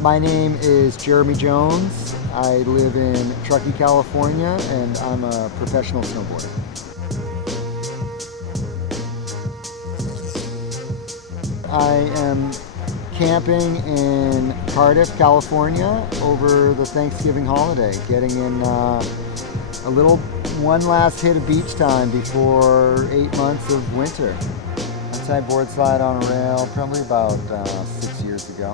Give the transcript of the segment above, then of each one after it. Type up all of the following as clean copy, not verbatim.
My name is Jeremy Jones. I live in Truckee, California, and I'm a professional snowboarder. I am camping in Cardiff, California over the Thanksgiving holiday, getting in one last hit of beach time before 8 months of winter. I board slide on a rail probably about 6 years ago.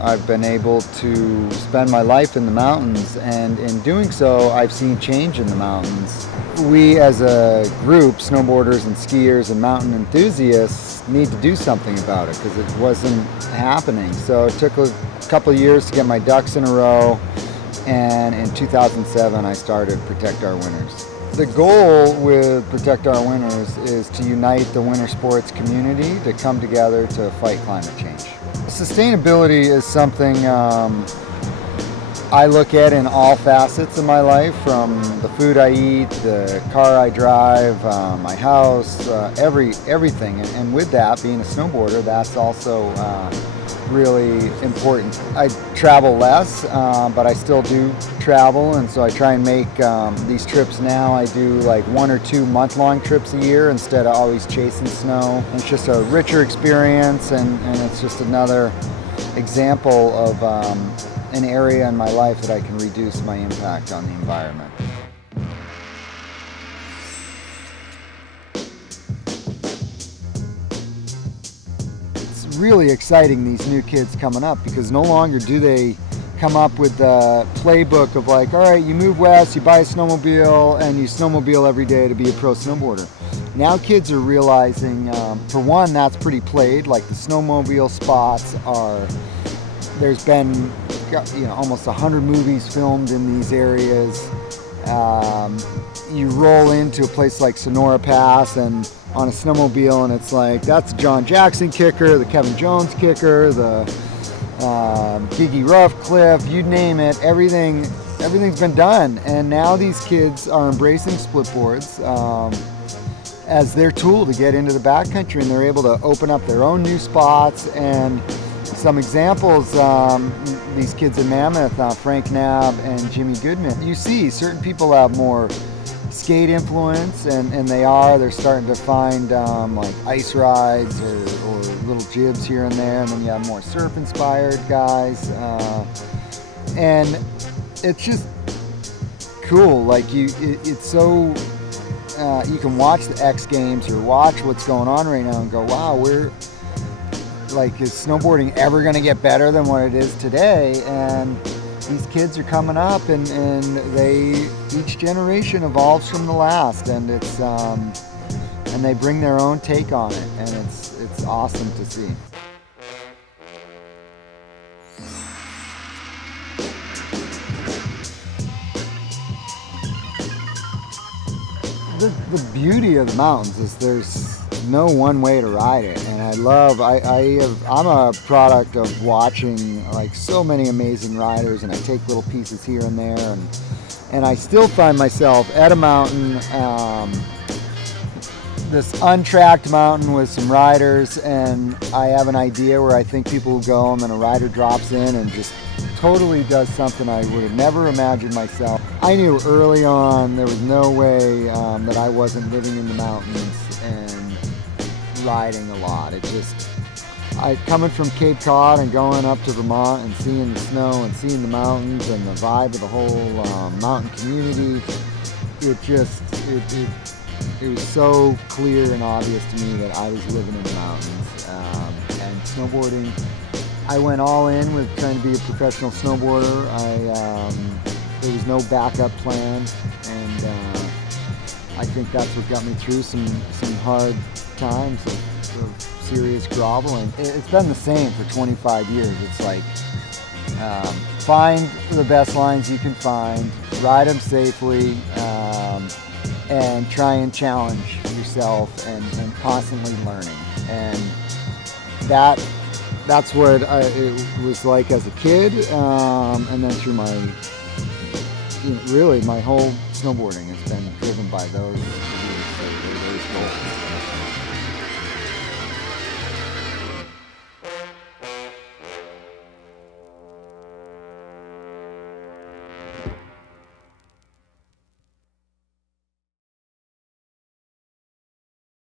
I've been able to spend my life in the mountains, and in doing so, I've seen change in the mountains. We as a group, snowboarders and skiers and mountain enthusiasts, need to do something about it because it wasn't happening. So it took a couple of years to get my ducks in a row, and in 2007 I started Protect Our Winters. The goal with Protect Our Winters is to unite the winter sports community to come together to fight climate change. Sustainability is something I look at in all facets of my life, from the food I eat, the car I drive, my house, everything. And with that, being a snowboarder, that's also really important. I travel less, but I still do travel, and so I try and make these trips now. I do like 1 or 2 month-long trips a year instead of always chasing snow. And it's just a richer experience, and it's just another example of an area in my life that I can reduce my impact on the environment. It's really exciting, these new kids coming up, because no longer do they come up with the playbook of like, all right, you move west, you buy a snowmobile, and you snowmobile every day to be a pro snowboarder. Now kids are realizing, for one, that's pretty played. Like the snowmobile spots are, there's been almost 100 movies filmed in these areas. You roll into a place like Sonora Pass and on a snowmobile, and it's like, that's the John Jackson kicker, the Kevin Jones kicker, the Gigi Ruff cliff, you name it, everything's been done. And now these kids are embracing split boards as their tool to get into the backcountry, and they're able to open up their own new spots. And some examples, these kids in Mammoth, Frank Knabb and Jimmy Goodman, you see certain people have more skate influence, and they're starting to find like ice rides or little jibs here and there, and then you have more surf inspired guys, and it's just cool. Like it's so you can watch the X Games or watch what's going on right now and go, wow, is snowboarding ever going to get better than what it is today? And these kids are coming up, and each generation evolves from the last, and it's and they bring their own take on it, and it's awesome to see. The beauty of the mountains is there's no one way to ride it, and I'm a product of watching like so many amazing riders, and I take little pieces here and there, and I still find myself at a mountain, this untracked mountain with some riders, and I have an idea where I think people will go, and then a rider drops in and just totally does something I would have never imagined myself. I knew early on there was no way that I wasn't living in the mountains and riding a lot. Coming from Cape Cod and going up to Vermont and seeing the snow and seeing the mountains and the vibe of the whole mountain community, it was so clear and obvious to me that I was living in the mountains. And snowboarding, I went all in with trying to be a professional snowboarder. There was no backup plan, and I think that's what got me through some hard times of serious groveling. It's been the same for 25 years. It's like, find the best lines you can find, ride them safely, and try and challenge yourself and constantly learning. And that's what it was like as a kid, and then through my really my whole snowboarding has been driven by those